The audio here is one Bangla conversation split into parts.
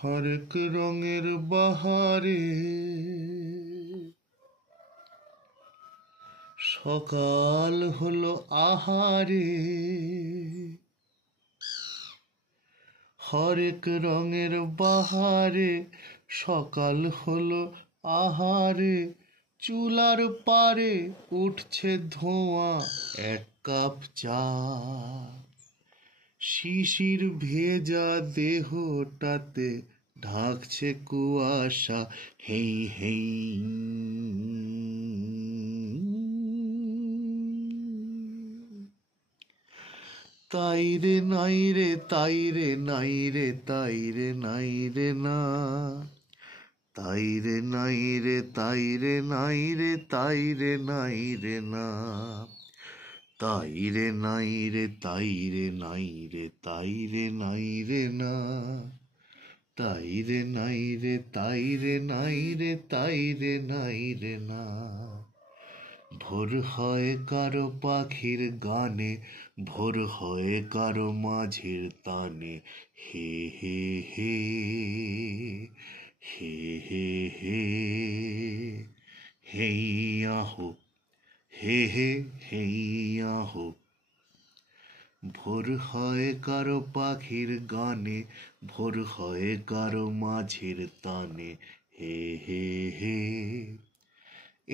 হরেক রঙের বাহারে সকাল হলো আহারে, হরেক রঙের বাহারে সকাল হলো আহারে, চুলার পারে উঠছে ধোঁয়া, এক কাপ চা। শিশির ভেজা দেহটাতে ঢাকছে কুয়াশা, হেই হেই। তাইরে নাইরে তাইরে নাইরে তাইরে নাইরে না, তাইরে নাইরে তাইরে নাইরে তাইরে নাইরে না, তাইরে নাইরে তাইরে নাইরে তাইরে নাইরে না, তাইরে নাইরে তাইরে নাইরে তাইরে নাইরে না। ভোর হয় কারো পাখির গানে, ভোর হয় কারো মাঝের তানে, হে হে হে হে হে হে হেইয়া হো, হে হে হেইয়া হো। ভোর হয় কারো পাখির গানে, ভোর হয় কারো মাঝের তানে, হে হে হে।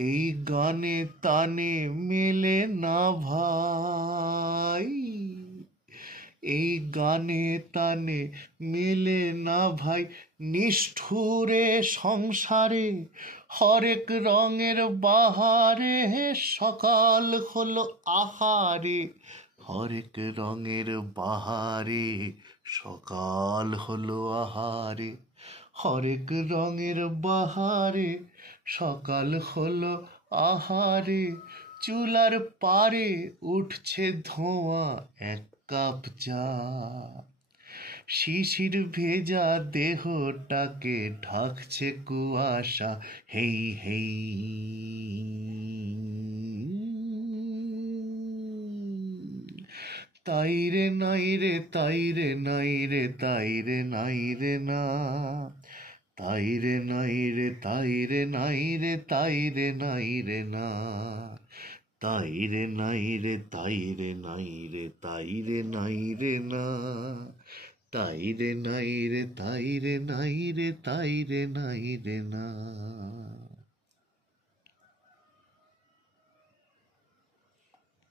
এই গানে তানে মেলে না ভাই, এই গানে তানে মেলে না ভাই, নিষ্ঠুরে সংসারে হরেক রঙের বাহারে সকাল হলো আহারে, হরেক রঙের বাহারে সকাল হলো আহারে, হরেক রঙের বাহারে সকাল হলো আহারে, চুলার পারে উঠছে ধোঁয়া, এক কাপ চা। শিশির ভেজা দেহটাকে ঢাকছে কুয়াশা, হেই হেই। তাইরে নাইরে তাইরে নাইরে তাইরে নাইরে না, তাইরে নাইরে তাইরে নাইরে তাইরে নাইরে না, তাইরে নাইরে তাইরে নাইরে তাইরে নাইরে না, তাইরে নাইরে তাইরে নাইরে তাইরে নাইরে না।